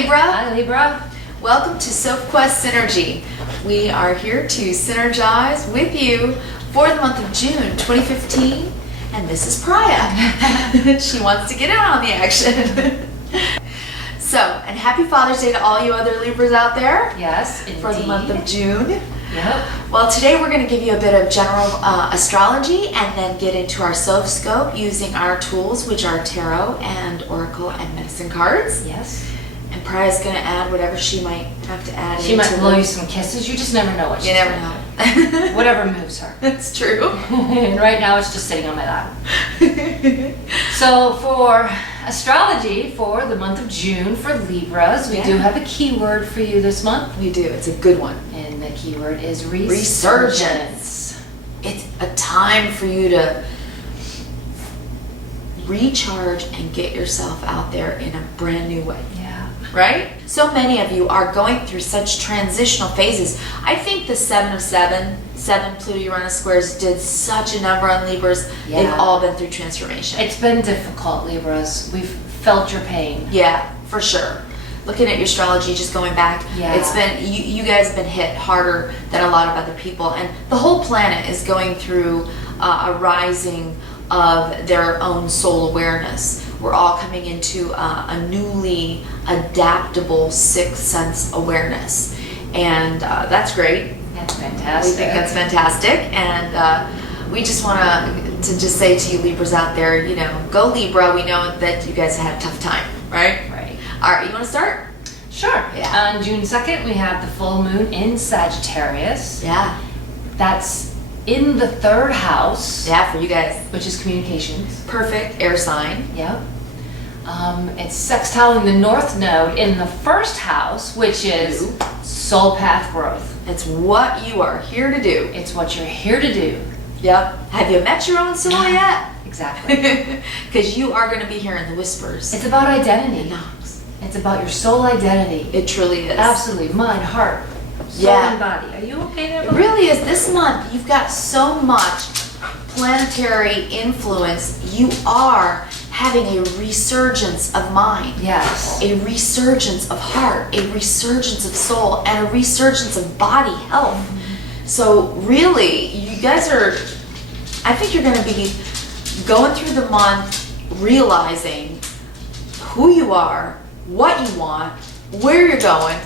Libra. Hi, Libra. Welcome to Sophquest Synergy. We are here to synergize with you for the month of June 2015. And this is Priya. She wants to get in on the action. So, and happy Father's Day to all you other Libras out there. Yes, indeed. For the month of June. Yep. Well, today we're going to give you a bit of general astrology and then get into our Sophscope using our tools, which are tarot and oracle and medicine cards. Yes. And Priya's going to add whatever she might have to add. She might blow you some kisses. You just never know what she's You never know. Whatever moves her. That's true. And right now it's just sitting on my lap. So for astrology for the month of June for Libras, we do have a keyword for you this month. We do. It's a good one. And the keyword is Resurgence. It's a time for you to recharge and get yourself out there in a brand new way. Yeah. Right? So many of you are going through such transitional phases. I think the 7 of 7 Pluto-Uranus squares did such a number on Libras. Yeah. They've all been through transformation. It's been difficult, Libras. We've felt your pain. Yeah, for sure. Looking at your astrology, just going back, Yeah. it's been, you guys have been hit harder than a lot of other people. And the whole planet is going through a rising of their own soul awareness. We're all coming into a newly adaptable sixth sense awareness. And that's great. That's fantastic. We think that's fantastic. And we just want to just say to you Libras out there, you know, go Libra. We know that you guys had a tough time, right? Right. All right, you want to start? Sure. Yeah. On June 2nd, we have the full moon in Sagittarius. Yeah. That's in the third house. Yeah, for you guys. Which is communications. Perfect air sign. Yep. It's sextiling the North Node in the first house, which is soul path growth. It's what you are here to do. It's what you're here to do. Yep. Have you met your own soul yet? Exactly. Because you are going to be hearing the whispers. It's about identity. No. It's about your soul identity. It truly is. Absolutely. Mind, heart, soul, and body. Are you okay there? It really is. This month, you've got so much planetary influence. You are having a resurgence of mind. Yes. A resurgence of heart, a resurgence of soul, and a resurgence of body health. So really, you guys are, I think you're going to be going through the month realizing who you are, what you want, where you're going,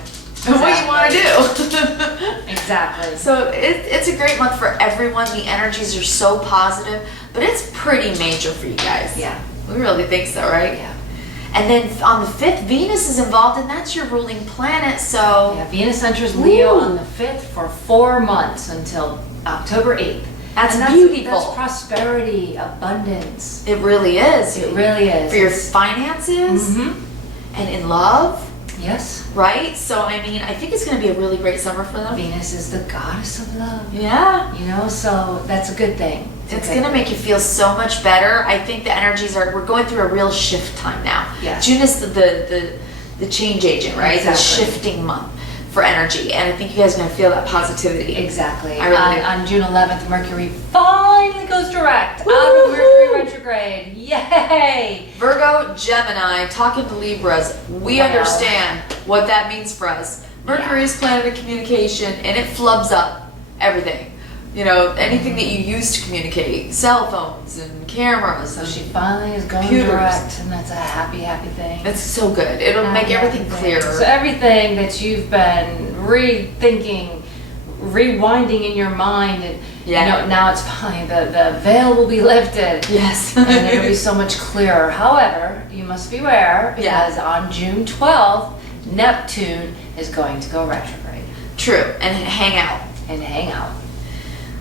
and what you want to do. Exactly. So it's a great month for everyone. The energies are so positive, but it's pretty major for you guys. Yeah. We really think so, right? Yeah. And then on the 5th, Venus is involved, and that's your ruling planet, so... Yeah, Venus enters Leo on the 5th for 4 months until October 8th. That's beautiful. That's prosperity, abundance. It really is. It really is. For your finances and in love, Yes. right? So, I mean, I think it's going to be a really great summer for them. Venus is the goddess of love. Yeah. You know, so that's a good thing. It's going to make you feel so much better. I think the energies are, we're going through a real shift time now. Yes. June is the change agent, right? Exactly. The shifting month for energy. And I think you guys are going to feel that positivity. Exactly. I really do. On June 11th, Mercury finally goes direct out of Mercury retrograde. Yay! Virgo, Gemini, talking to Libras, we Wow. understand what that means for us. Mercury is planet of communication, and it flubs up everything. You know, anything that you use to communicate, cell phones and cameras. So she finally is going Computers. direct, and that's a happy, happy thing. It's so good. It'll make everything clearer. So everything that you've been rethinking, rewinding in your mind, and you know, now it's fine. The veil will be lifted. Yes. And it'll be so much clearer. However, you must beware because on June 12th, Neptune is going to go retrograde. True, and hang out. And hang out.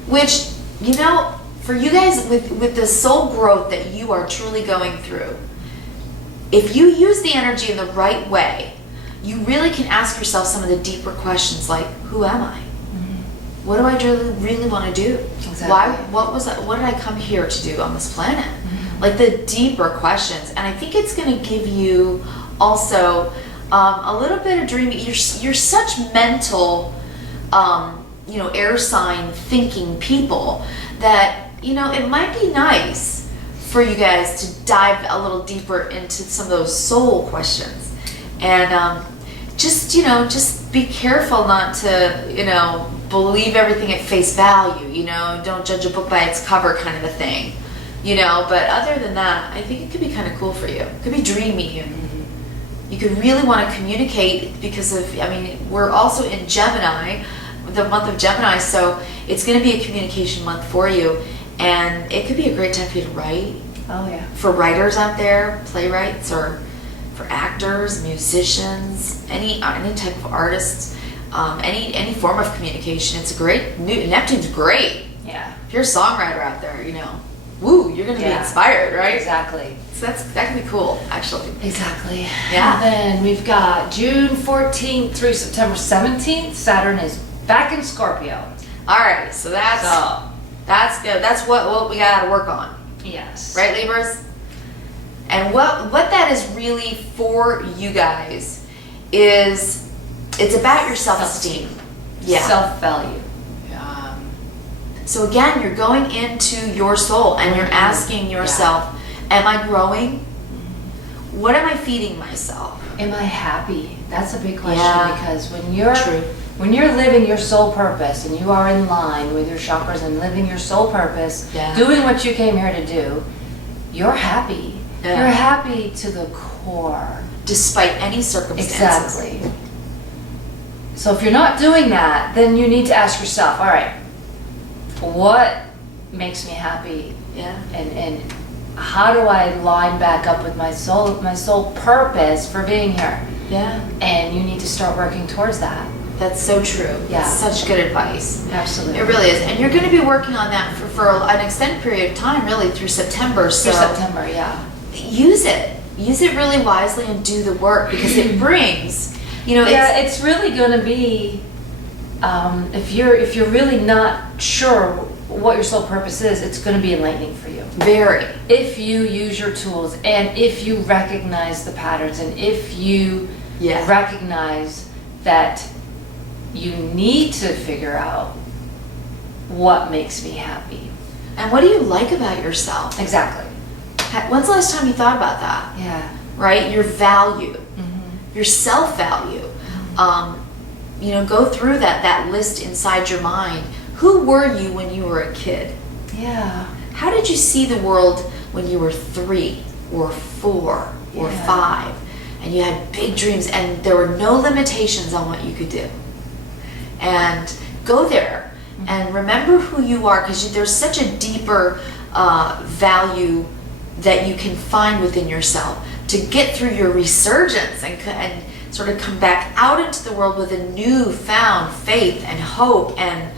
Which, you know, for you guys with the soul growth that you are truly going through, if you use the energy in the right way, you really can ask yourself some of the deeper questions like, who am I? What do I really want to do? Exactly. What did I come here to do on this planet? Like the deeper questions. And I think it's going to give you also a little bit of dreaming. You're such mental, you know, air sign thinking people that, you know, it might be nice for you guys to dive a little deeper into some of those soul questions. And just, just be careful not to, believe everything at face value, don't judge a book by its cover kind of a thing, but other than that, I think it could be kind of cool for you. It could be dreamy, and you could really want to communicate because of, we're also in Gemini, the month of Gemini, so it's going to be a communication month for you, and it could be a great time for you to write. Oh yeah. For writers out there, playwrights, or for actors, musicians, any type of artists, any form of communication. It's a great, Neptune's great. Yeah. If you're a songwriter out there, woo, you're going to be inspired, right? Exactly. So that can be cool, actually. Exactly. Yeah. And then we've got June 14th through September 17th. Saturn is back in Scorpio. All right, so that's good. That's what we got to work on. Yes. Right, Libras? And what that is really for you guys is it's about your self-esteem. Yeah. Self-value. So again, you're going into your soul and you're asking yourself, am I growing? What am I feeding myself? Am I happy? That's a big question because when you're living your soul purpose and you are in line with your chakras and living your soul purpose, doing what you came here to do, you're happy. Yeah. You're happy to the core. Despite any circumstances. Exactly. So if you're not doing that, then you need to ask yourself, all right, what makes me happy? Yeah. And how do I line back up with my soul purpose for being here? Yeah. And you need to start working towards that. That's so true. Yeah. That's such good advice. Absolutely. It really is. And you're going to be working on that for an extended period of time, really, through September. Through September, yeah. Use it. Use it really wisely and do the work because it brings, it's really going to be, if you're really not sure what your soul purpose is, it's going to be enlightening for you. Very. If you use your tools and if you recognize the patterns and if you recognize that you need to figure out what makes me happy. And what do you like about yourself? Exactly. When's the last time you thought about that? Yeah. Right? Your value, your self-value. Go through that list inside your mind. Who were you when you were a kid? Yeah. How did you see the world when you were 3 or 4 or 5? And you had big dreams and there were no limitations on what you could do. And go there and remember who you are because there's such a deeper value that you can find within yourself to get through your resurgence and sort of come back out into the world with a newfound faith and hope and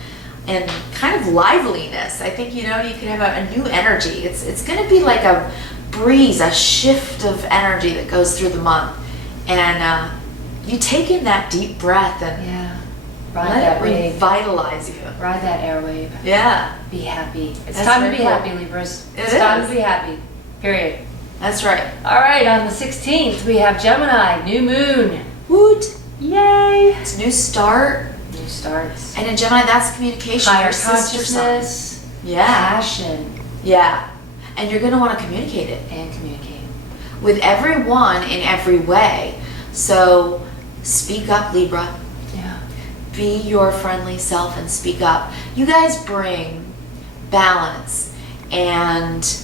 kind of liveliness. I think, you could have a new energy. It's going to be like a breeze, a shift of energy that goes through the month. And you take in that deep breath and let it revitalize you. Ride that airwave. Yeah. Be happy. It's That's time to be cool. happy, Libras. It It's time is. to be happy. Period. That's right. All right, on the 16th, we have Gemini, new moon. Woot. Yay. It's a new start. New starts. And in Gemini, that's communication. Higher your sister sign. consciousness. Yeah. Passion. Yeah. And you're going to want to communicate it. And communicate. With everyone in every way. So speak up, Libra. Yeah. Be your friendly self and speak up. You guys bring balance and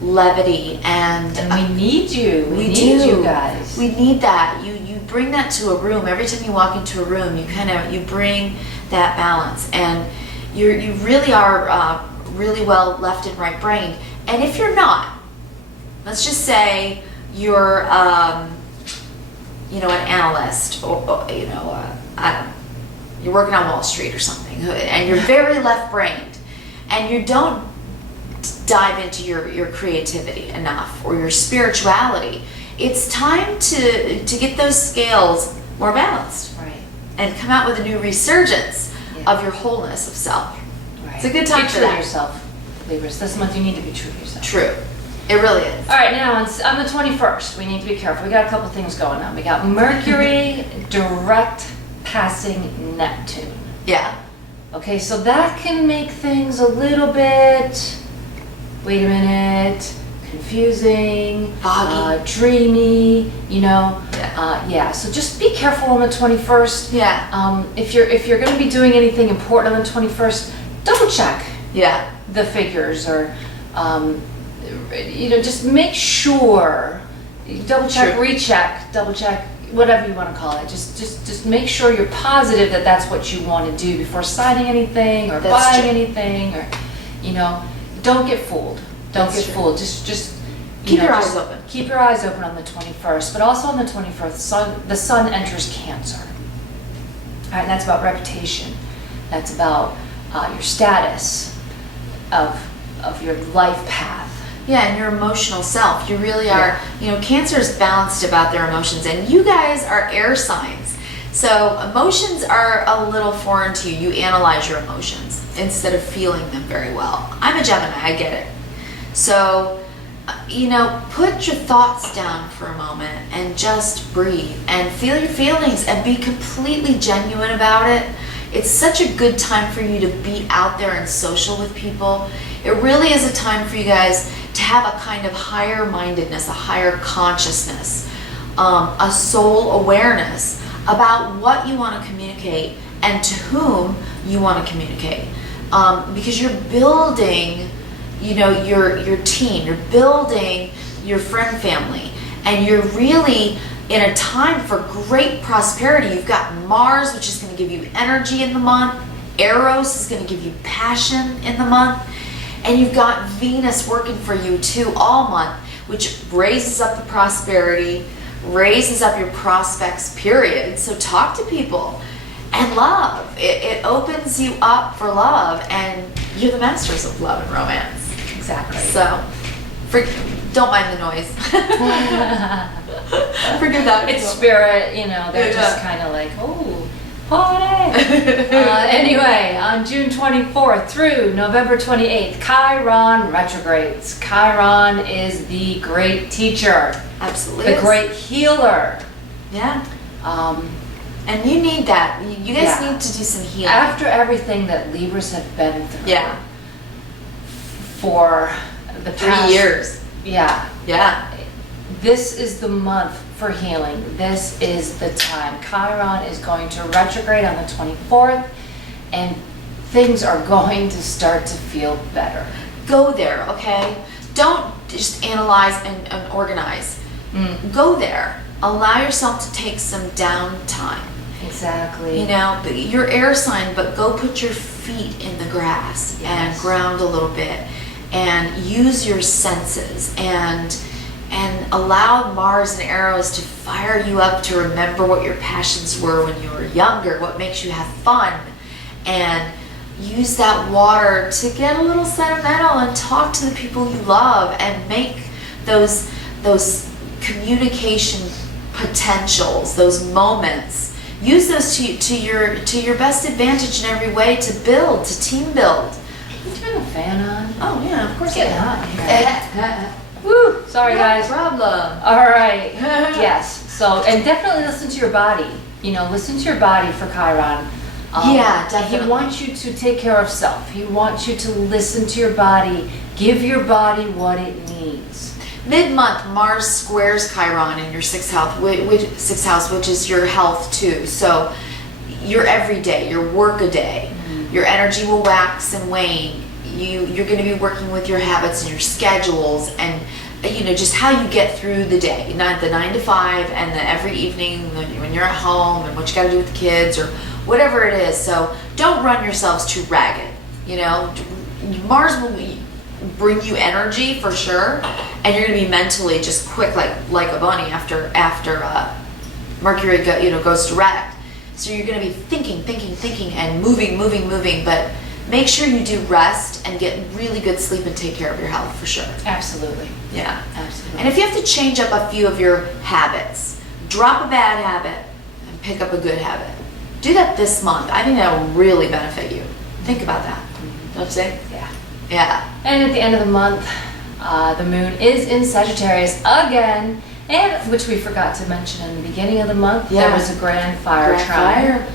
levity and we need you. We need you guys. We need that. You bring that to a room. Every time you walk into a room, you bring that balance, and you really are really well left and right brained. And if you're not, let's just say you're an analyst or I don't know, you're working on Wall Street or something, and you're very left brained, and you don't dive into your creativity enough or your spirituality. It's time to get those scales more balanced, Right. and come out with a new resurgence of your wholeness of self. Right. It's a good time Be for true that. to yourself, Libras. This month you need to be true to yourself. True. It really is. All right, now on the 21st, we need to be careful. We got a couple things going on. We got Mercury direct passing Neptune. Yeah. Okay, so that can make things a little bit, wait a minute, confusing, foggy, dreamy, you know. Yeah. So just be careful on the 21st. Yeah. If you're going to be doing anything important on the 21st, double check. Yeah. The figures, or just make sure. Double check, recheck, double check, whatever you want to call it. Just make sure you're positive that that's what you want to do before signing anything or buying anything, or don't get fooled. Don't get fooled. Just keep your eyes open. Keep your eyes open on the 21st, but also on the 21st, the sun enters Cancer. All right, and that's about reputation. That's about your status of your life path. Yeah, and your emotional self. You really are, Cancer is balanced about their emotions, and you guys are air signs. So emotions are a little foreign to you. You analyze your emotions instead of feeling them very well. I'm a Gemini, I get it. So, put your thoughts down for a moment and just breathe and feel your feelings and be completely genuine about it. It's such a good time for you to be out there and social with people. It really is a time for you guys to have a kind of higher mindedness, a higher consciousness, a soul awareness about what you want to communicate and to whom you want to communicate. Because you're building, your team, you're building your friend family, and you're really in a time for great prosperity. You've got Mars, which is going to give you energy in the month. Eros is going to give you passion in the month. And you've got Venus working for you too all month, which raises up the prosperity, raises up your prospects, period. So talk to people. And love. It opens you up for love, and you're the masters of love and romance. Exactly. So, don't mind the noise. Forget that. It's spirit, they're just kind of like, oh, party. Anyway, on June 24th through November 28th, Chiron retrogrades. Chiron is the great teacher. Absolutely. The great healer. Yeah. And you need that. You guys need to do some healing. After everything that Libras have been through. Yeah. For the past 3 years. Yeah. Yeah. This is the month for healing. This is the time. Chiron is going to retrograde on the 24th, and things are going to start to feel better. Go there, okay? Don't just analyze and organize. Go there. Allow yourself to take some downtime. Exactly. You're air sign, but go put your feet in the grass and ground a little bit and use your senses and allow Mars and Eros to fire you up to remember what your passions were when you were younger, what makes you have fun, and use that water to get a little sentimental and talk to the people you love and make those communication potentials, those moments. Use those to your best advantage in every way to build, to team build. Can you turn the fan on? Oh yeah, of course. It's getting hot in here. Woo! Sorry guys. No problem. All right. Yes. So, and definitely listen to your body. Listen to your body for Chiron. Yeah, definitely. He wants you to take care of self. He wants you to listen to your body. Give your body what it needs. Mid-month, Mars squares Chiron in your sixth house, which is your health too. So your everyday, your work a day, your energy will wax and wane. You're going to be working with your habits and your schedules, and just how you get through the day, not the 9 to 5, and the every evening when you're at home, and what you got to do with the kids or whatever it is. So don't run yourselves too ragged. Mars will bring you energy for sure, and you're going to be mentally just quick like a bunny after Mercury goes direct. So you're going to be thinking and moving, but make sure you do rest and get really good sleep and take care of your health for sure. Absolutely. Yeah. Absolutely. And if you have to change up a few of your habits, drop a bad habit and pick up a good habit. Do that this month. I think that will really benefit you. Think about that. Don't you say? Yeah. Yeah. And at the end of the month, the moon is in Sagittarius again, and which we forgot to mention in the beginning of the month. Yeah. There was a grand fire trine.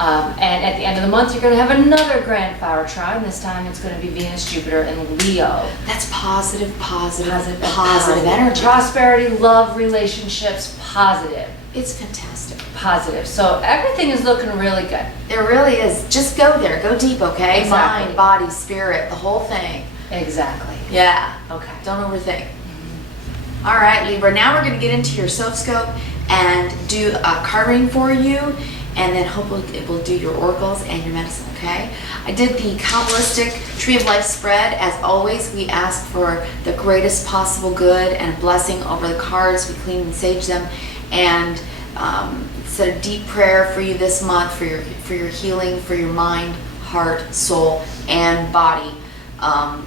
And at the end of the month, you're going to have another grand flower trine. This time it's going to be Venus, Jupiter, and Leo. That's positive energy. Prosperity, love, relationships, positive. It's fantastic. Positive. So everything is looking really good. It really is. Just go there. Go deep, okay? Exactly. Mind, body, spirit, the whole thing. Exactly. Yeah. Okay. Don't overthink. All right, Libra. Now we're going to get into your Sophscope and do a card reading for you, and then hopefully it will do your oracles and your medicine, okay? I did the Kabbalistic Tree of Life spread. As always, we ask for the greatest possible good and a blessing over the cards. We clean and sage them, and said a deep prayer for you this month for your healing, for your mind, heart, soul, and body,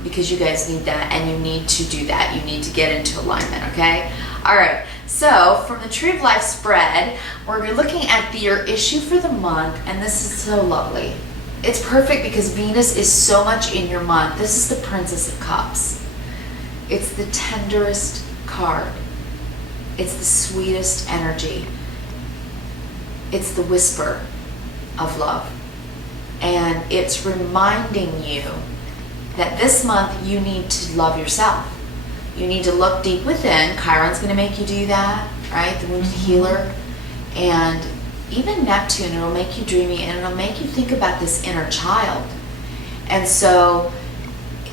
because you guys need that, and you need to do that. You need to get into alignment, okay? All right. So from the Tree of Life spread, we're looking at your issue for the month, and this is so lovely. It's perfect because Venus is so much in your month. This is the Princess of Cups. It's the tenderest card. It's the sweetest energy. It's the whisper of love. And it's reminding you that this month you need to love yourself. You need to look deep within. Chiron's going to make you do that, right? The wounded healer. And even Neptune, it'll make you dreamy, and it'll make you think about this inner child. And so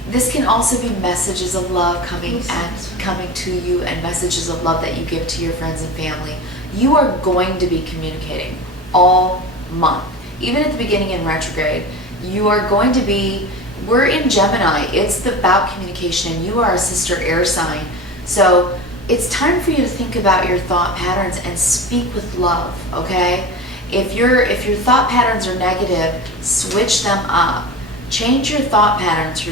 this can also be messages of love coming to you, and messages of love that you give to your friends and family. You are going to be communicating all month. Even at the beginning in retrograde, you are going to be, we're in Gemini. It's about communication, and you are a sister air sign. So it's time for you to think about your thought patterns and speak with love, okay? If your thought patterns are negative, switch them up. Change your thought patterns,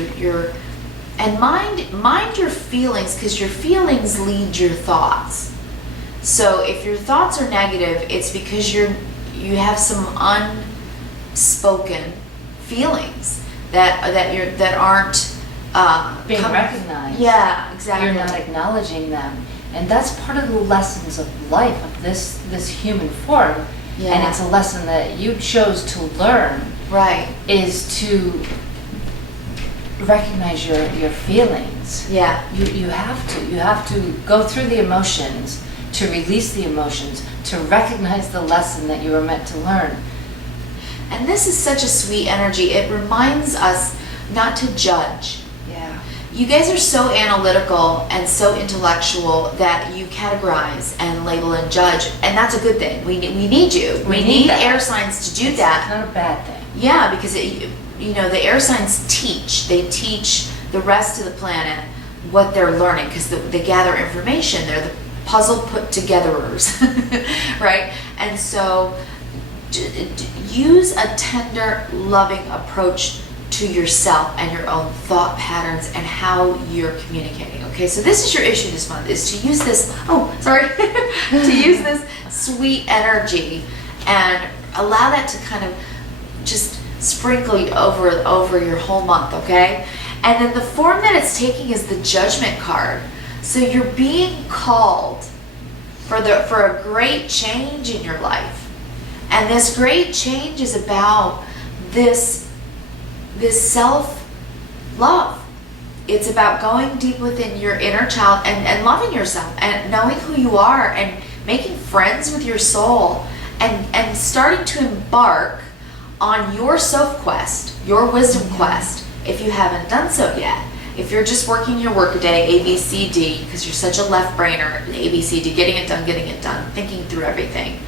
and mind your feelings, because your feelings lead your thoughts. So if your thoughts are negative, it's because you have some unspoken feelings that aren't being recognized. Yeah, exactly. You're not acknowledging them, and that's part of the lessons of life, of this human form. Yeah. And it's a lesson that you chose to learn. Right. Is to recognize your feelings. Yeah. You have to go through the emotions, to release the emotions, to recognize the lesson that you were meant to learn. And this is such a sweet energy. It reminds us not to judge. Yeah. You guys are so analytical and so intellectual that you categorize and label and judge, and that's a good thing. We need you. We need air signs to do that. It's not a bad thing. Yeah, because the air signs teach. They teach the rest of the planet what they're learning, because they gather information. They're the puzzle put togetherers, right? And so use a tender, loving approach to yourself and your own thought patterns and how you're communicating. Okay, so this is your issue this month, is to use this, to use this sweet energy and allow that to kind of just sprinkle you over your whole month, okay? And then the form that it's taking is the Judgment card. So you're being called for a great change in your life. And this great change is about this self-love. It's about going deep within your inner child and loving yourself and knowing who you are and making friends with your soul and starting to embark on your Sophquest, your wisdom quest, if you haven't done so yet. If you're just working your workaday, A, B, C, D, because you're such a left brainer, A, B, C, D, getting it done, thinking through everything,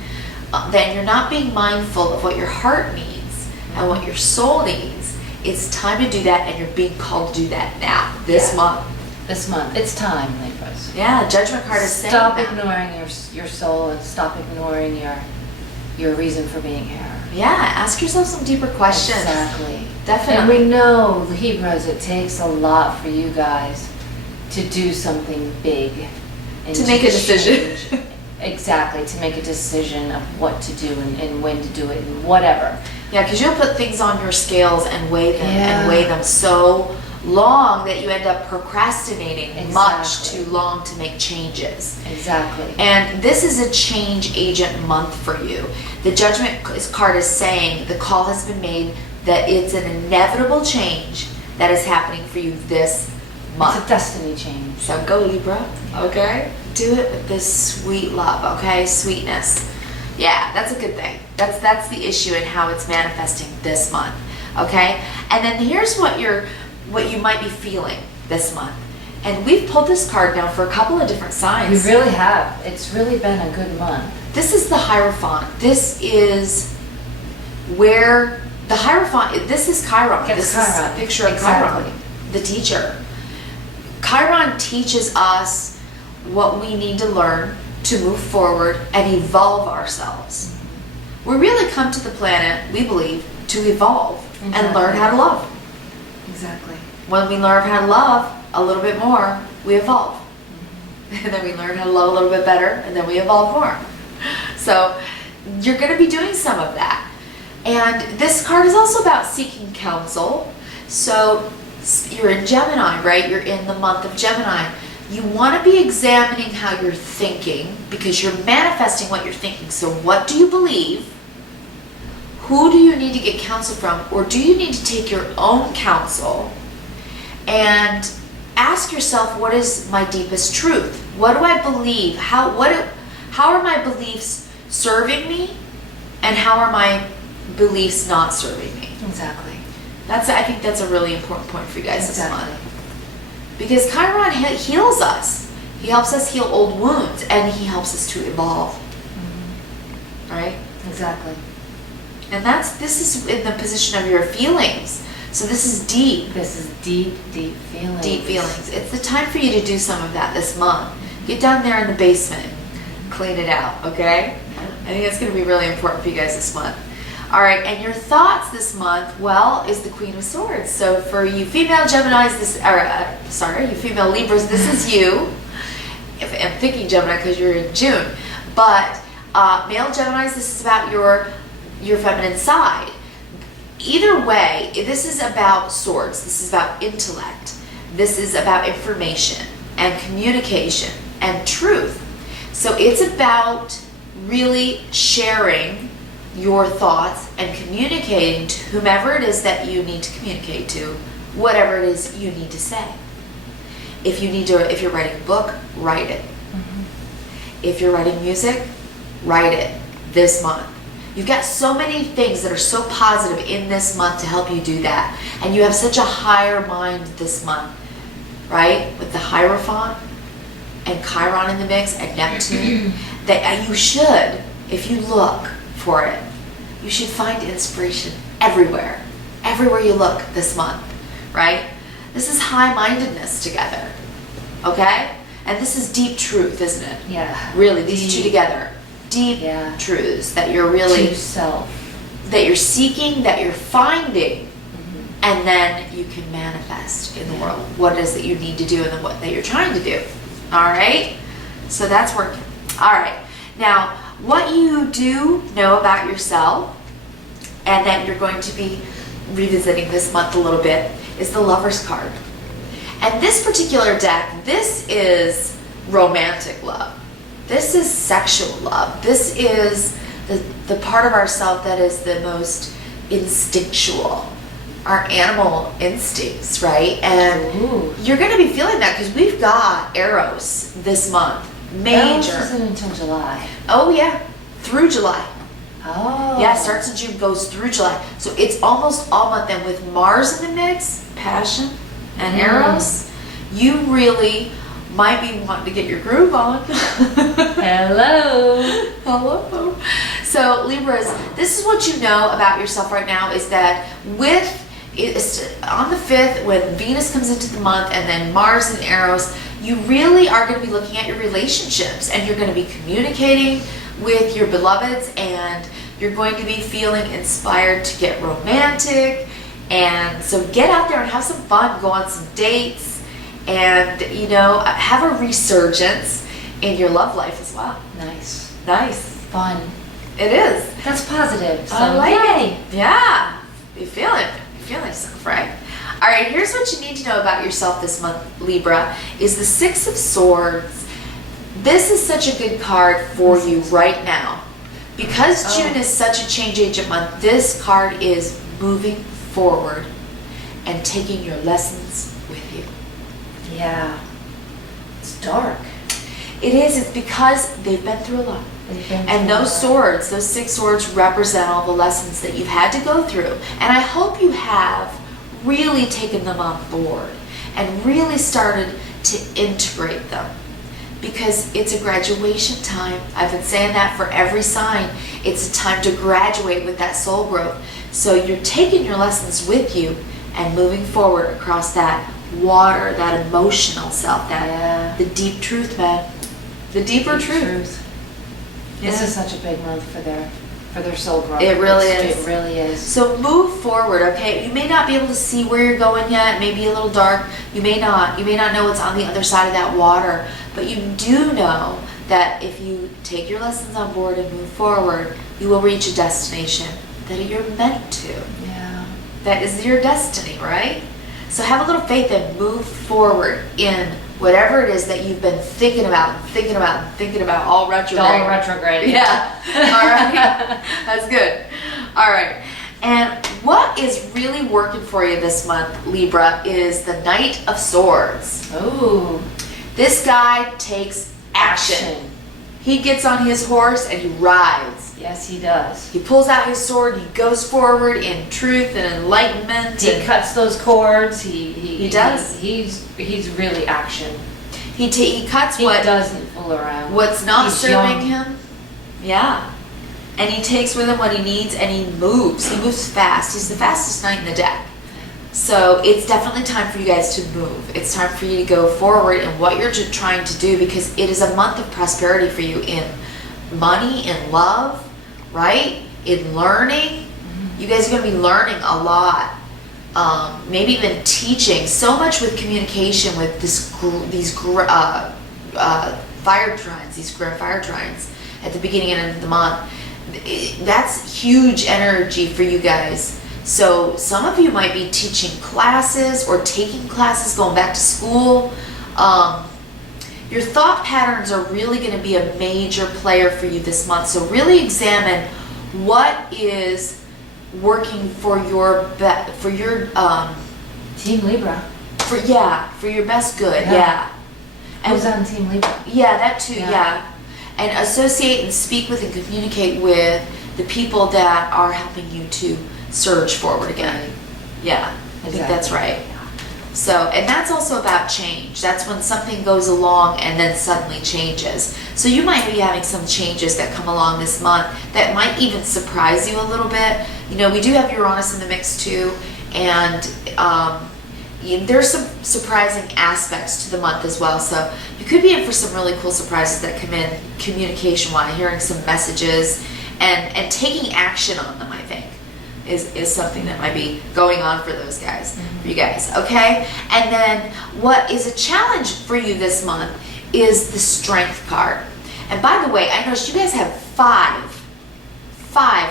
then you're not being mindful of what your heart needs and what your soul needs. It's time to do that, and you're being called to do that now, this month. This month. It's time, Libras. Yeah, Judgment card is saying Stop that. ignoring your soul, and stop ignoring your reason for being here. Yeah, ask yourself some deeper questions. Exactly. Definitely. And we know, Libras, it takes a lot for you guys to do something big. And to make a decision. Exactly, to make a decision of what to do and when to do it and whatever. Yeah, because you'll put things on your scales and weigh them so long that you end up procrastinating much too long to make changes. Exactly. And this is a change agent month for you. The Judgment card is saying the call has been made that it's an inevitable change that is happening for you this month. It's a destiny change. So go Libra, okay? Do it with this sweet love, okay? Sweetness. Yeah, that's a good thing. That's the issue and how it's manifesting this month, okay? And then here's what you might be feeling this month. And we've pulled this card now for a couple of different signs. We really have. It's really been a good month. This is the Hierophant. This is where the Hierophant, this is Chiron. This is a picture of Chiron, the teacher. Chiron teaches us what we need to learn to move forward and evolve ourselves. We really come to the planet, we believe, to evolve and learn how to love. Exactly. When we learn how to love a little bit more, we evolve. And then we learn how to love a little bit better, and then we evolve more. So you're going to be doing some of that. And this card is also about seeking counsel. So you're in Gemini, right? You're in the month of Gemini. You want to be examining how you're thinking because you're manifesting what you're thinking. So what do you believe? Who do you need to get counsel from? Or do you need to take your own counsel and ask yourself, what is my deepest truth? What do I believe? How are my beliefs serving me? And how are my beliefs not serving me? Exactly. I think that's a really important point for you guys this month. Because Chiron heals us. He helps us heal old wounds, and he helps us to evolve. Right? Exactly. And this is in the position of your feelings. So this is deep. This is deep, deep feelings. Deep feelings. It's the time for you to do some of that this month. Get down there in the basement. Clean it out, okay? I think that's going to be really important for you guys this month. All right, and your thoughts this month, well, is the Queen of Swords. So for you female Geminis, you female Libras, this is you. I'm thinking Gemini because you're in June. But male Geminis, this is about your feminine side. Either way, this is about swords. This is about intellect. This is about information and communication and truth. So it's about really sharing your thoughts and communicating to whomever it is that you need to communicate to, whatever it is you need to say. If you're writing a book, write it. If you're writing music, write it this month. You've got so many things that are so positive in this month to help you do that. And you have such a higher mind this month, right? With the Hierophant and Chiron in the mix and Neptune, that you should, if you look for it, you should find inspiration everywhere. Everywhere you look this month, right? This is high-mindedness together, okay? And this is deep truth, isn't it? Yeah. Really, these two together. Deep truths that you're really... To self. That you're seeking, that you're finding, and then you can manifest in the world what it is that you need to do and what that you're trying to do. All right? So that's working. All right. Now, what you do know about yourself and that you're going to be revisiting this month a little bit is the Lover's card. And this particular deck, this is romantic love. This is sexual love. This is the part of ourself that is the most instinctual, our animal instincts, right? And you're going to be feeling that because we've got Eros this month. Major. Eros isn't until July. Oh yeah, through July. Oh. Yeah, starts in June, goes through July. So it's almost all month. And with Mars in the mix, passion and Eros, you really might be wanting to get your groove on. Hello. Hello. So Libras, this is what you know about yourself right now is that on the 5th, when Venus comes into the month and then Mars and Eros, you really are going to be looking at your relationships and you're going to be communicating with your beloveds and you're going to be feeling inspired to get romantic. And so get out there and have some fun, go on some dates, and have a resurgence in your love life as well. Nice. Fun. It is. That's positive. So I like yay. it. Yeah. You feel it. You're feeling stuff, right? All right, here's what you need to know about yourself this month, Libra, is the Six of Swords. This is such a good card for you right now. Because June is such a change agent month, this card is moving forward and taking your lessons with you. Yeah. It's dark. It is. It's because they've been through a lot. And those swords, those 6 swords represent all the lessons that you've had to go through. And I hope you have really taken them on board and really started to integrate them. Because it's a graduation time. I've been saying that for every sign. It's a time to graduate with that soul growth. So you're taking your lessons with you and moving forward across that water, that emotional self, that the deep truth, man. The deeper truth. This is such a big month for their soul growth. It really is. It really is. So move forward, okay? You may not be able to see where you're going yet. It may be a little dark. You may not know what's on the other side of that water. But you do know that if you take your lessons on board and move forward, you will reach a destination that you're meant to. Yeah. That is your destiny, right? So have a little faith and move forward in whatever it is that you've been thinking about, all retrograde. All retrograde. Yeah. All right. That's good. All right. And what is really working for you this month, Libra, is the Knight of Swords. Ooh. This guy takes action. He gets on his horse and he rides. Yes, he does. He pulls out his sword, he goes forward in truth and enlightenment. He cuts those cords. He does. He's really action. He cuts he what doesn't fool around. What's not He's serving young. him. Yeah. And he takes with him what he needs and he moves. He moves fast. He's the fastest knight in the deck. So it's definitely time for you guys to move. It's time for you to go forward in what you're trying to do, because it is a month of prosperity for you in money, in love, right? In learning. You guys are going to be learning a lot. Maybe even teaching. So much with communication with these fire trines, these grand fire trines at the beginning and end of the month. That's huge energy for you guys. So some of you might be teaching classes or taking classes, going back to school. Your thought patterns are really going to be a major player for you this month. So really examine what is working for your Team Libra. For your best good. Yeah. And who's on Team Libra? Yeah, that too. Yeah. And associate and speak with and communicate with the people that are helping you to surge forward again. Right. Yeah, I think that's right. So, and that's also about change. That's when something goes along and then suddenly changes. So you might be having some changes that come along this month that might even surprise you a little bit. You know, we do have Uranus in the mix too, and there's some surprising aspects to the month as well. So you could be in for some really cool surprises that come in communication-wise, hearing some messages and taking action on them, I think. Is something that might be going on for those guys, for you guys, okay? And then what is a challenge for you this month is the Strength card. And by the way, I noticed you guys have five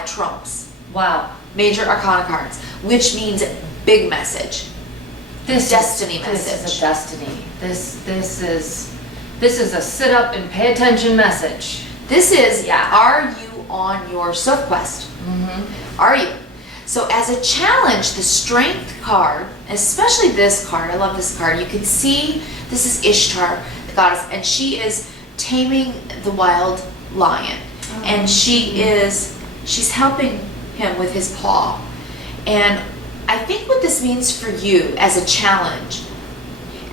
trumps. Wow. Major Arcana cards, which means big message. Destiny message. This is a destiny. This is a sit up and pay attention message. This is, are you on your Sophquest? Are you? So as a challenge, the Strength card, especially this card, I love this card. You can see this is Ishtar, the goddess, and she is taming the wild lion. And she's helping him with his paw. And I think what this means for you as a challenge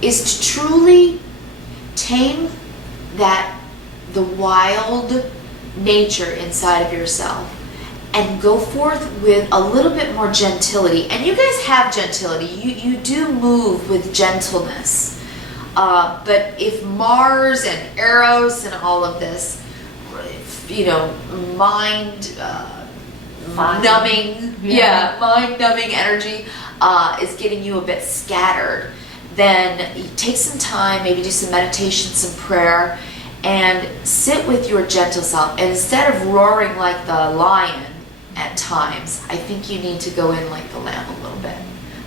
is to truly tame the wild nature inside of yourself and go forth with a little bit more gentility. And you guys have gentility. You do move with gentleness. But if Mars and Eros and all of this, mind numbing, mind numbing energy is getting you a bit scattered, then you take some time, maybe do some meditation, some prayer, and sit with your gentle self. And instead of roaring like the lion at times, I think you need to go in like the lamb a little bit.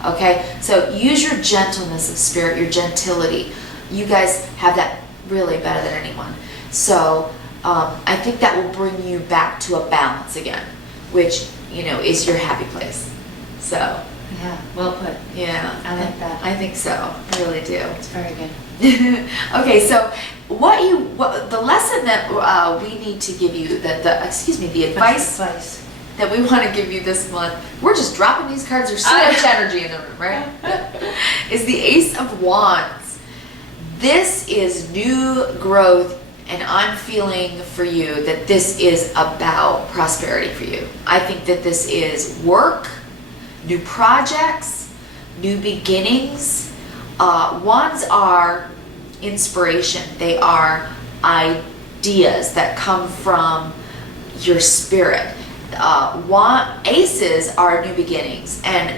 Okay, so use your gentleness of spirit, your gentility. You guys have that really better than anyone. So I think that will bring you back to a balance again, which, you know, is your happy place. So. Yeah, well put. Yeah. I like that. I think so. I really do. It's very good. Okay, so the lesson that we need to give you, the advice that we want to give you this month, we're just dropping these cards, there's so much energy in the room, right? Is the Ace of Wands. This is new growth, and I'm feeling for you that this is about prosperity for you. I think that this is work, new projects, new beginnings. Wands are inspiration. They are ideas that come from your spirit. Aces are new beginnings. And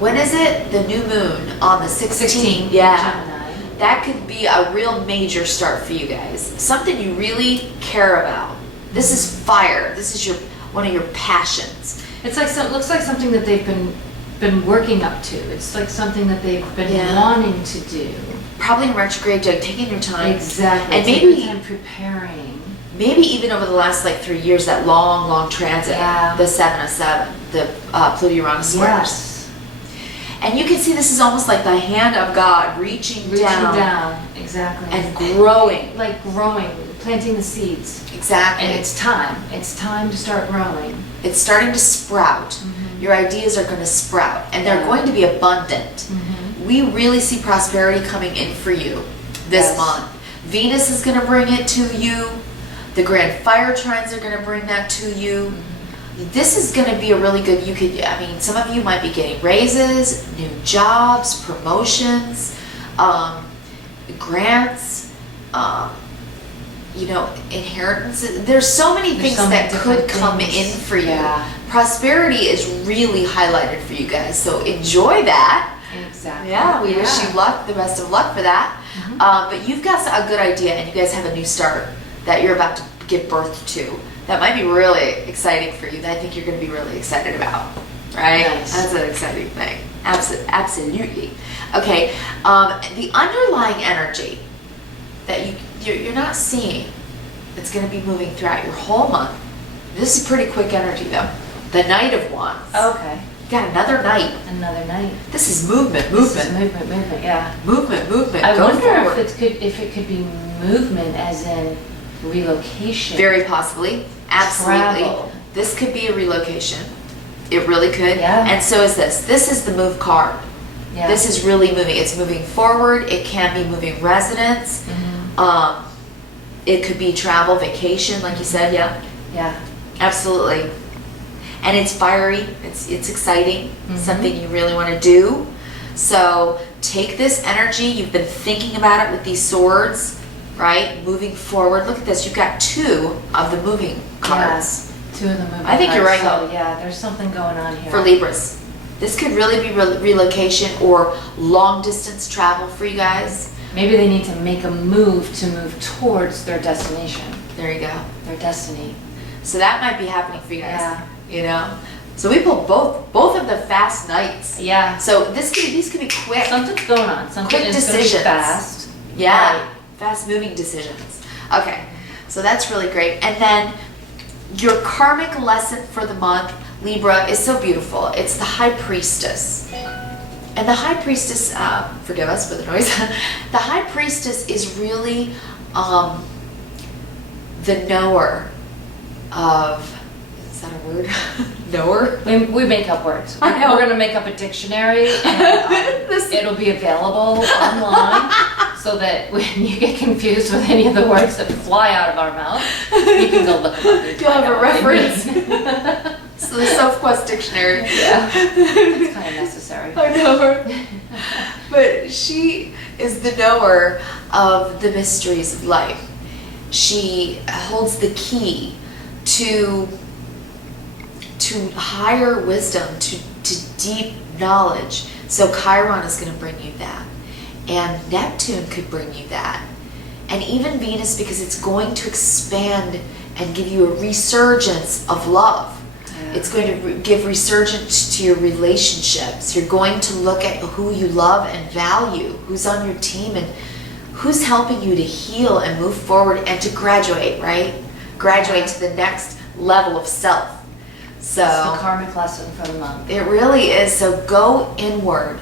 when is it? The new moon on the 16th. Yeah. That could be a real major start for you guys. Something you really care about. This is fire. This is one of your passions. It's like looks like something that they've been working up to. It's like something that they've been wanting to do. Probably in retrograde, taking your time. Exactly. And maybe time preparing. Maybe even over the last like 3 years, that long transit. Yeah. The 7 of 7, the Pluto-Uranus squares. Yes. And you can see this is almost like the hand of God reaching down. Exactly. And growing. Like growing, planting the seeds. Exactly. And it's time. It's time to start growing. It's starting to sprout. Mm-hmm. Your ideas are going to sprout, and they're going to be abundant. Mm-hmm. We really see prosperity coming in for you this month. Venus is going to bring it to you. The grand fire trines are going to bring that to you. This is going to be a really good, some of you might be getting raises, new jobs, promotions, grants, inheritance. There's so many things that could come in for you. Yeah. Prosperity is really highlighted for you guys, so enjoy that. Exactly. Yeah, we wish you luck, the best of luck for that. Mm-hmm. But you've got a good idea, and you guys have a new start that you're about to give birth to. That might be really exciting for you, that I think you're going to be really excited about, right? Nice. That's an exciting thing. Absolutely. Okay, the underlying energy that you're not seeing, it's going to be moving throughout your whole month. This is pretty quick energy, though. The Knight of Wands. Okay. You got another knight. Another night. This is movement. This is movement, yeah. Movement. I Go wonder forward. if it could be movement as in relocation. Very possibly. Absolutely. Travel. This could be a relocation. It really could. Yeah. And so is this. This is the move card. Yeah. This is really moving. It's moving forward. It can be moving residence. Mm-hmm. It could be travel, vacation, like you said. Yeah. Yeah. Absolutely. And it's fiery. It's exciting. Mm-hmm. Something you really want to do. So take this energy. You've been thinking about it with these swords. Right? Moving forward. Look at this. You've got 2 of the moving cards. Yeah, 2 of the moving I think cards. you're right, So, though. yeah, there's something going on here. For Libras. This could really be relocation or long distance travel for you guys. Maybe they need to make a move to move towards their destination, There you go. their destiny. So that might be happening for you guys. Yeah. You know? So we pulled both of the fast nights. Yeah. So these could be quick. Something's going on. Something Quick is going to be decisions. fast. Yeah. Right. Fast moving decisions. Okay. So that's really great. And then your karmic lesson for the month, Libra, is so beautiful. It's the High Priestess. And the High Priestess, forgive us for the noise, the High Priestess is really the knower of, is that a word? Knower? We make up words. I know. We're going to make up a dictionary and it'll be available online so that when you get confused with any of the words that fly out of our mouth, you can go look them up. You'll have a reference. I So the Sophquest dictionary. Yeah, it's kind of necessary. I know her. But she is the knower of the mysteries of life. She holds the key to higher wisdom, to deep knowledge. So Chiron is going to bring you that. And Neptune could bring you that. And even Venus, because it's going to expand and give you a resurgence of love. It's going to give resurgence to your relationships. You're going to look at who you love and value, who's on your team, and who's helping you to heal and move forward and to graduate, right? Graduate to the next level of self. So it's the karmic lesson for the month. It really is. So go inward,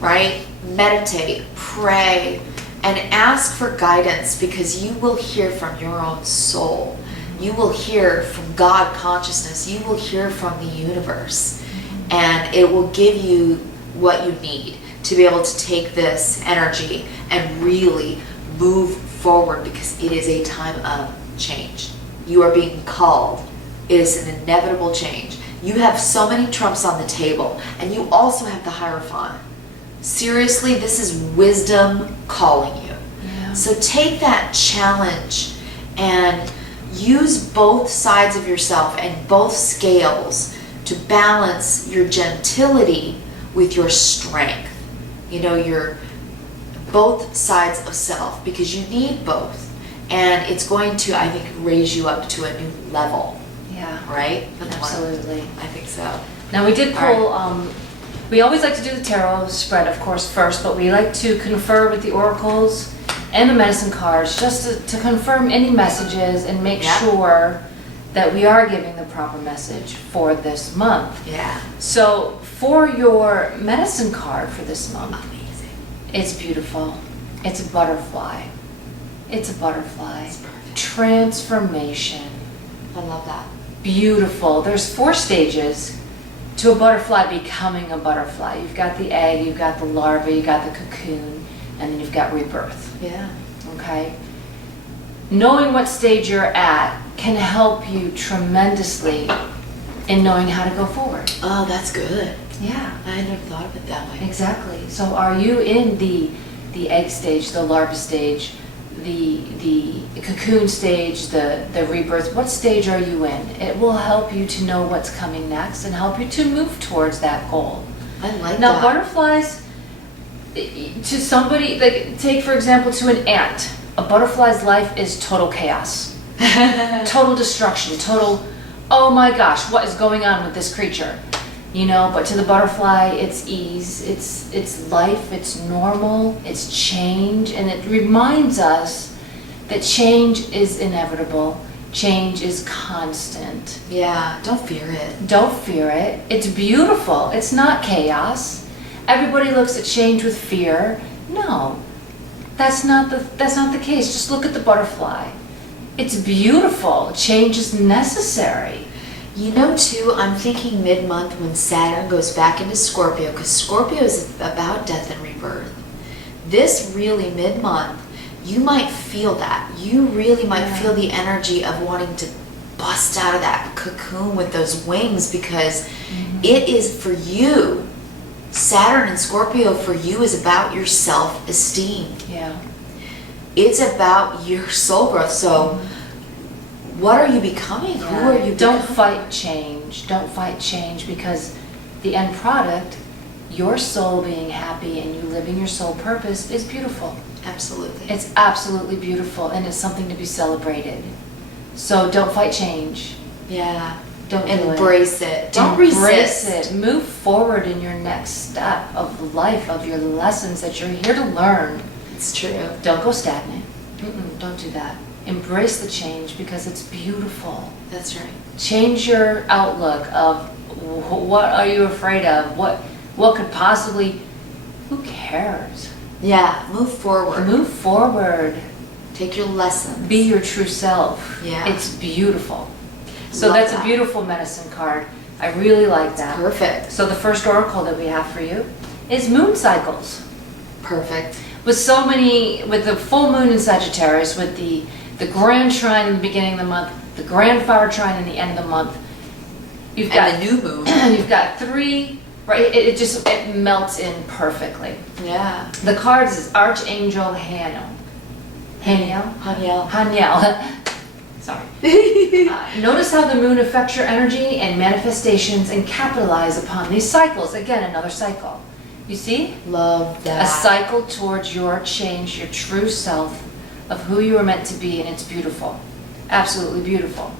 right? Meditate, pray, and ask for guidance, because you will hear from your own soul. You will hear from God consciousness. You will hear from the universe. And it will give you what you need to be able to take this energy and really move forward, because it is a time of change. You are being called. It is an inevitable change. You have so many trumps on the table, and you also have the Hierophant. Seriously, this is wisdom calling you. Yeah. So take that challenge and use both sides of yourself and both scales to balance your gentility with your strength. You know, your both sides of self, because you need both. And it's going to, I think, raise you up to a new level. Yeah. Right? Absolutely. I think so. Now we did pull, we always like to do the tarot spread, of course, first, but we like to confer with the oracles and the medicine cards just to confirm any messages and make sure that we are giving the proper message for this month. Yeah. So for your medicine card for this month, amazing. It's beautiful. It's a butterfly. It's a butterfly. It's perfect. Transformation. I love that. Beautiful. There's 4 stages to a butterfly becoming a butterfly. You've got the egg, you've got the larva, you've got the cocoon, and then you've got rebirth. Yeah. Okay? Knowing what stage you're at can help you tremendously in knowing how to go forward. Oh, that's good. Yeah. I never thought of it that way. Exactly. So are you in the egg stage, the larva stage, the cocoon stage, the rebirth? What stage are you in? It will help you to know what's coming next and help you to move towards that goal. I like Now, that. butterflies, to somebody, like take for example to an ant, a butterfly's life is total chaos, total destruction, total, oh my gosh, what is going on with this creature? You know, but to the butterfly, it's ease, it's life, it's normal, it's change, and it reminds us that change is inevitable, change is constant. Yeah, don't fear it. Don't fear it. It's beautiful. It's not chaos. Everybody looks at change with fear. No, that's not the case. Just look at the butterfly. It's beautiful. Change is necessary. You know, too, I'm thinking mid-month when Saturn goes back into Scorpio, because Scorpio is about death and rebirth. This really mid-month, you might feel that. You really might feel the energy of wanting to bust out of that cocoon with those wings, because it is for you. Saturn and Scorpio for you is about your self-esteem. Yeah. It's about your soul growth. So what are you becoming? Yeah. Who are you Don't becoming? fight change. Don't fight change, because the end product, your soul being happy and you living your soul purpose, is beautiful. Absolutely. It's absolutely beautiful, and it's something to be celebrated. So don't fight change. Yeah. Don't do Embrace it. Don't Embrace resist. it. Move forward in your next step of life, of your lessons that you're here to learn. It's true. Don't go stagnant. Don't do that. Embrace the change, because it's beautiful. That's right. Change your outlook of what are you afraid of? What could possibly, who cares? Yeah, move forward. Move forward. Take your lessons. Be your true self. Yeah. It's beautiful. So Love that's that. a beautiful medicine card. I really like that. Perfect. So the first oracle that we have for you is moon cycles. Perfect. With the full moon in Sagittarius, with the grand trine in the beginning of the month, the grand fire trine in the end of the month, you've got the new moon. You've got 3, right? It melts in perfectly. Yeah. The cards is Archangel Haniel. Haniel. Sorry. Notice how the moon affects your energy and manifestations, and capitalize upon these cycles. Again, another cycle. You see? Love that. A cycle towards your change, your true self of who you are meant to be, and it's beautiful. Absolutely beautiful.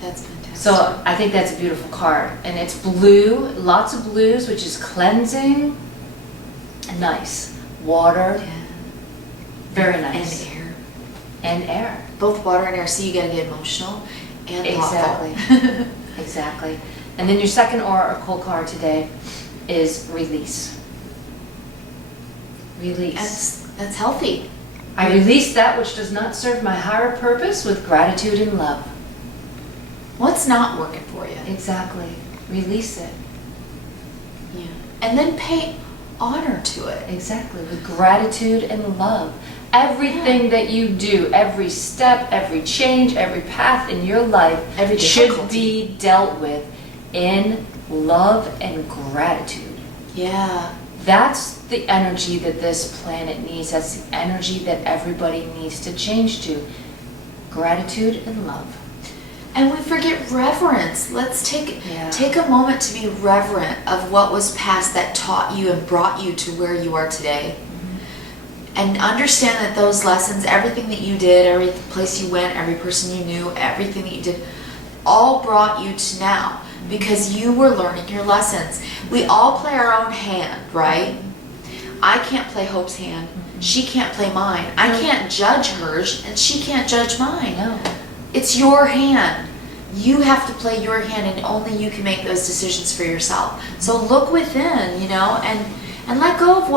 That's fantastic. So I think that's a beautiful card. And it's blue, lots of blues, which is cleansing. Nice. Water. Yeah. Very nice. And air. And air. Both water and air, so you gotta get emotional and Exactly. thoughtful. Exactly. And then your second oracle card today is release. Release. That's healthy. I release that which does not serve my higher purpose with gratitude and love. What's not working for you? Exactly. Release it. Yeah. And then pay honor to it. Exactly. With gratitude and love. Everything that you do, every step, every change, every path in your life Every should difficulty. be dealt with in love and gratitude. Yeah. That's the energy that this planet needs. That's the energy that everybody needs to change to. Gratitude and love. And we forget reverence. Let's take a moment to be reverent of what was past that taught you and brought you to where you are today. And understand that those lessons, everything that you did, every place you went, every person you knew, everything that you did, all brought you to now because you were learning your lessons. We all play our own hand, right? I can't play Hope's hand. She can't play mine. I can't judge hers and she can't judge mine. No. It's your hand. You have to play your hand and only you can make those decisions for yourself. So look within, and let go of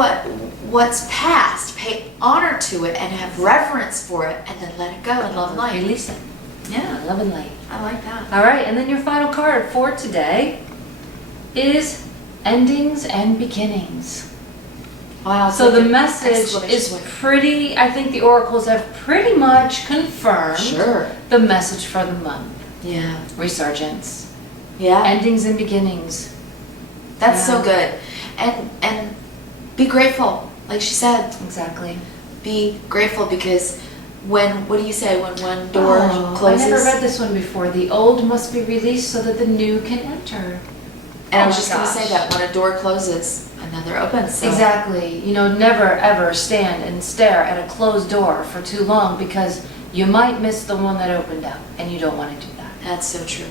what's past. Pay honor to it and have reverence for it and then let it go in love and light. Release it. Yeah. Love and light. I like that. All right, and then your final card for today is endings and beginnings. Wow. So the message is pretty, I think the oracles have pretty much confirmed the message for the month. Yeah. Resurgence. Yeah. Endings and beginnings. That's so good. And be grateful, like she said. Exactly. Be grateful because what do you say, when one door closes? I never read this one before. The old must be released so that the new can enter. And I was just going to say that when a door closes, another opens. So. Exactly. Never ever stand and stare at a closed door for too long because you might miss the one that opened up and you don't want to do that. That's so true.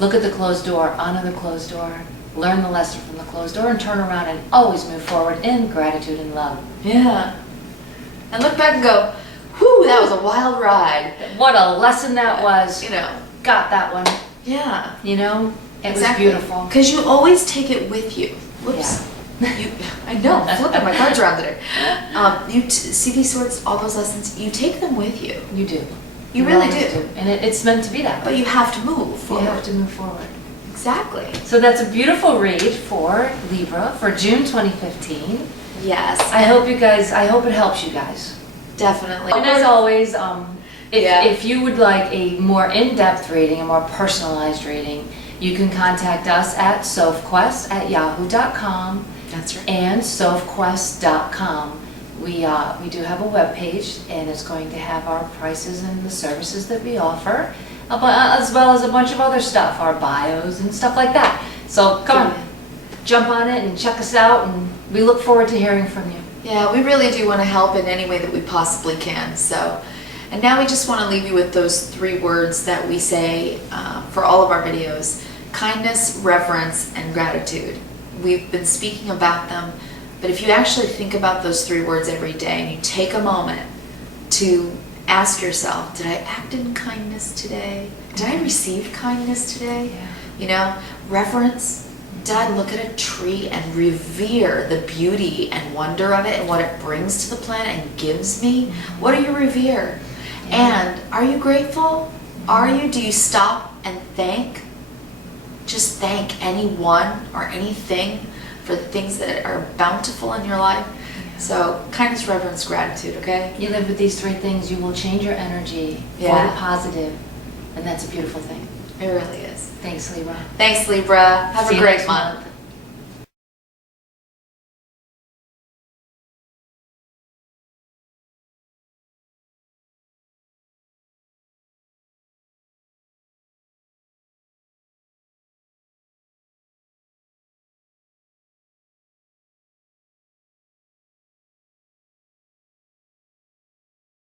Look at the closed door, honor the closed door, learn the lesson from the closed door and turn around and always move forward in gratitude and love. Yeah. And look back and go, whew, that was a wild ride. What a lesson that was. Got that one. Yeah. It was beautiful. Because you always take it with you. Whoops. Yeah. I know, I'm flipping my cards around today. You see these swords, all those lessons, you take them with you. You do. You really do. And it's meant to be that way. But you have to move forward. You have to move forward. Exactly. So that's a beautiful read for Libra for June 2015. Yes. I hope it helps you guys. Definitely. And as always, if you would like a more in-depth reading, a more personalized reading, you can contact us at Sophquest at yahoo.com. That's right. And Sophquest.com. We do have a webpage, and it's going to have our prices and the services that we offer, as well as a bunch of other stuff, our bios and stuff like that. So come on, jump on it and check us out, and we look forward to hearing from you. Yeah, we really do want to help in any way that we possibly can. So, and now we just want to leave you with those 3 words that we say for all of our videos: kindness, reverence, and gratitude. We've been speaking about them, but if you actually think about those 3 words every day and you take a moment to ask yourself, did I act in kindness today? Did I receive kindness today? Yeah. Reverence. Did I look at a tree and revere the beauty and wonder of it and what it brings to the planet and gives me? What do you revere? Yeah. And are you grateful? Do you stop and thank? Just thank anyone or anything for the things that are bountiful in your life. Yeah. So kindness, reverence, gratitude, okay? You live with these 3 things, you will change your energy for the positive, and that's a beautiful thing. It really is. Thanks, Libra. Thanks, Libra. Have a great month.